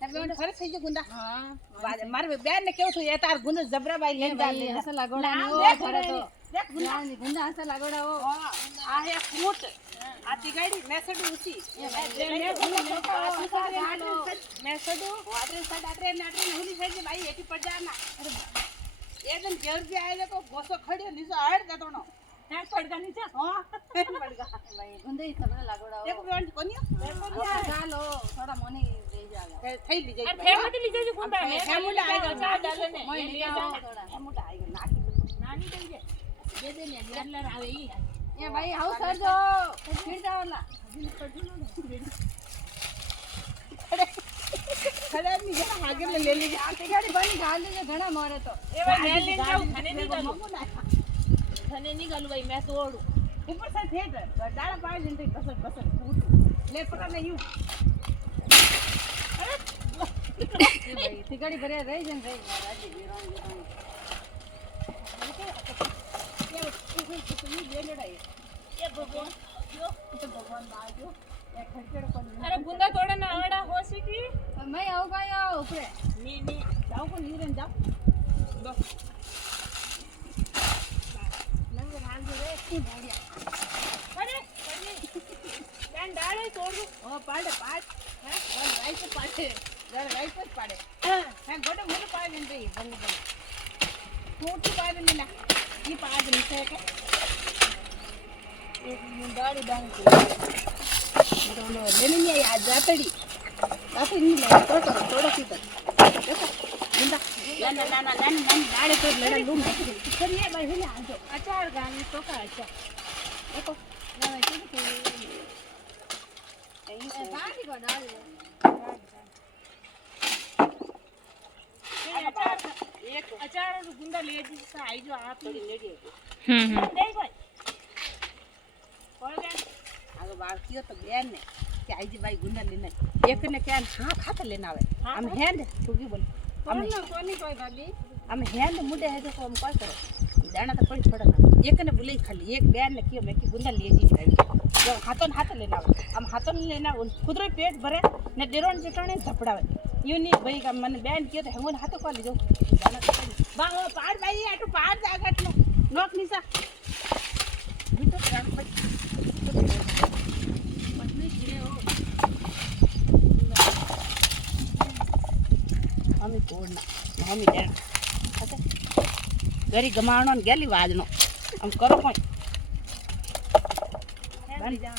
ફરક થઈ ગયો ગુંદા મારે બેન ને કેવું થયું એ તાર ગુંદો જબરાબાઈ લઈને જા લે હસે લાગોડા તો દેખ ગુંદા ગુંદા હસે લાગોડા ઓ આ હે ફૂટ આ તીગાડી મેસડ ઉસી મેસડ વાડરે સાડે નાટરે નહી થઈ ભાઈ એટી પડ જાના एकदम जोर से आए देखो गोसो खड़ियो नीचे हट जातोनो है पड़गा नीचे हां पड़गा भाई गुंदे सबने लागोड़ा देखो बेन कोनियो चालो थोड़ा मोनी दे जागा થઈ લી જાય ફેમટી લી જાય ગુંદા મે ફેમુડા આયો ચા ડાલે ને મોય લી જાઓ થોડા ફેમુડા આયો નાખી નાની થઈ જાય દે ને લેરલર આવે ઈ એ ભાઈ હાઉ સરજો ફીર જાવલા હજી પડું खड़ा नहीं है आगे ले लीजिए आते गाड़ी बनी गाल दे घणा मारे तो ए भाई मैं ले जाऊं धने नहीं गालू धने नहीं गालू भाई मैं तोड़ू ऊपर से ठेठ डाला पाड़ दिन कसर कसर ले पड़ा नहीं हूं अरे भाई तिगाड़ी भरे रही जन रही राजी वीरान ये लड़ाई ये भगवान जो तो भगवान बाजो अरे गुंदा थोड़ा ना आवड़ा हो सकी मैं आऊंगा या ऊपर नी जाओ को नी रन जाओ दो नंग हाल दे रे इतनी बढ़िया अरे कैन डाले छोड़ दो ओ पाड़े पाड़ है और राइट से पाड़े जरा राइट पर पाड़े मैं गोटे मुझे पाड़ दिन रही बंद बंद मोटी पाड़ दिन ना ये पाड़ दिन से के एक मुंडाड़ी डांग दोनों लेने नहीं आ जातड़ी काफी नहीं ले थोड़ा सी तक गुंदा ना ना ना ना ना नाड़े तो लड़ा लूम फिर ये भाई ले आ जाओ अचार गाने तो का अचार देखो ना मैं ठीक है ये पानी को डाल दे अचार एक अचार गुंदा ले जी से आई जो आप थोड़ी ले दे देख भाई और क्या आगे बार कियो तो बेन ने કે આઈજી ભાઈ ગુંડા લેને એક ને કે હા ખાતે લેને આવે આમ હેન્ડ ઠુકી બોલ આમ કોની કોઈ ભાભી આમ હેન્ડ મુડે હે તો આમ કોઈ કરો દાણા તો પડી થોડા એક ને બોલી ખાલી એક બેન ને કયો મે કે ગુંડા લેજી આવી જો હાથો ને હાથે લેને આવે આમ હાથો ને લેને આવે ખુદરો પેટ ભરે ને ડેરોન જટાણે ઝપડાવે યુની ભાઈ કે મને બેન કયો તો હેંગો હાથો કો લીજો દાણા તો બા પાડ ભાઈ આટુ પાડ જાગટનો નોક નીસા બીતો રાણ પડી मम्मी तोड़ना मम्मी देना अच्छा गरी गमाणो ने गेली वाजनो हम करो कोई बन जा